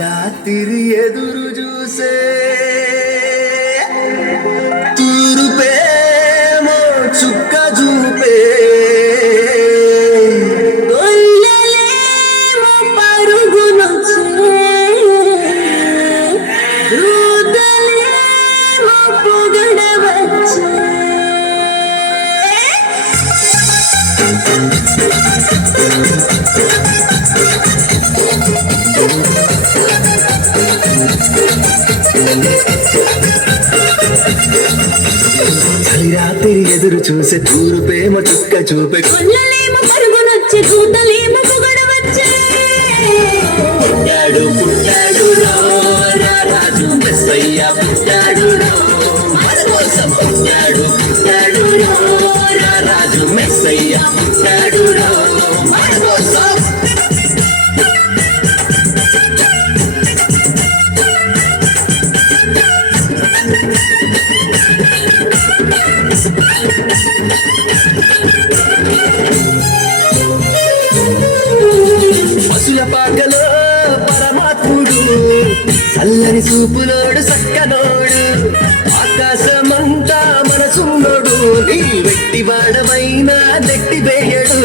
రాత్రి ఎదురు చూసే తూరుపేమో చుక్క చూపే రాత్రి ఎదురు చూసే తూరుపేమ చుక్క చూపే పుట్టాడు పుట్టాడు రాజు మెస్సయ్య పుట్టాడు మన కోసం పుట్టాడు పుట్టాడు రాజు మెస్సయ్య పుట్టాడు మన కోసం పశుల పాకలో పరమాత్ముడు చల్లని చూపులోడు సక్కనోడు ఆకాశమంతా మనసున్నోడు నీ వెట్టి వాడమైనా నెట్టి వేయడు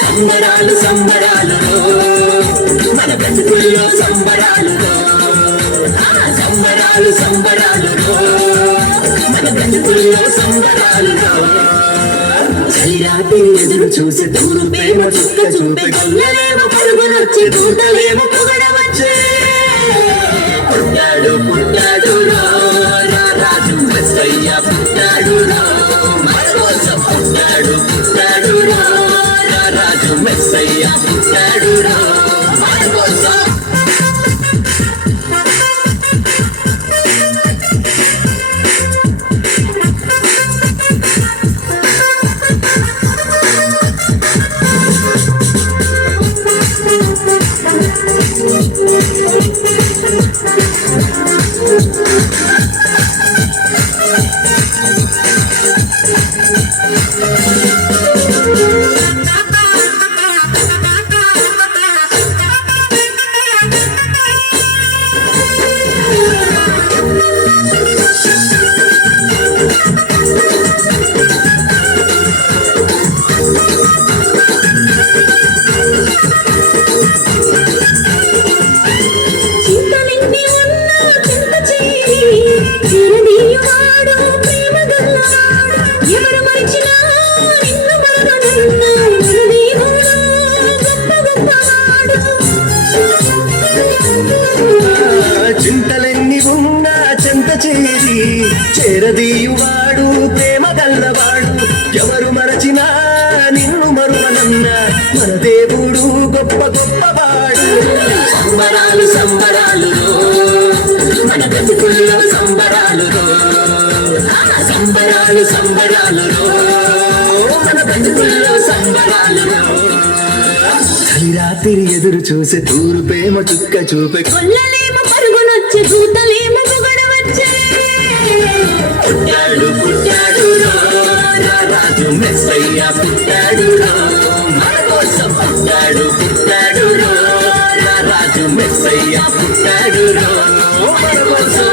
సంబరాలు సంబరాలు మన బ్రతుకుల్లో సంబరాలు సంబరాలు సంబరాలు మన బ్రతుకుల్లో సంబరాలు చలిరాత్రి ఎదురు చూసే దూరు ప్రేమ చుక్క చూపే గొల్లలేమో పరుగునొచ్చి దూతలేమో పొగడవచ్చే పుట్టాడు పుట్టాడు రాజు మెస్సయ్య పుట్టాడు మన కోసం పుట్టాడు పుట్టాడు రాజు మెస్సయ్య పుట్టాడు మన కోసం చింతలెన్ని ఉన్నా చెంత చేరి చేరదీయువాడు ప్రేమ గల్లవాడు ఎవరు మరచినా నిన్ను మరువనన్న మన దేవుడు గొప్ప గొప్పవాడు సంబరాలు సంబరాలు మన బ్రతుకుల్లో సంబరాలు సంబరాలు సంబరాలు మన బ్రతుకుల్లో సంబరాలు రాత్రి ఎదురు చూసే తూరు ప్రేమ చుక్క చూపే పుట్టాడు పుట్టాడు రాజు మెస్సయ్య పుట్టాడు మన కోసం పుట్టాడు పుట్టాడు రాజు మెస్సయ్య పుట్టాడు మన కోసం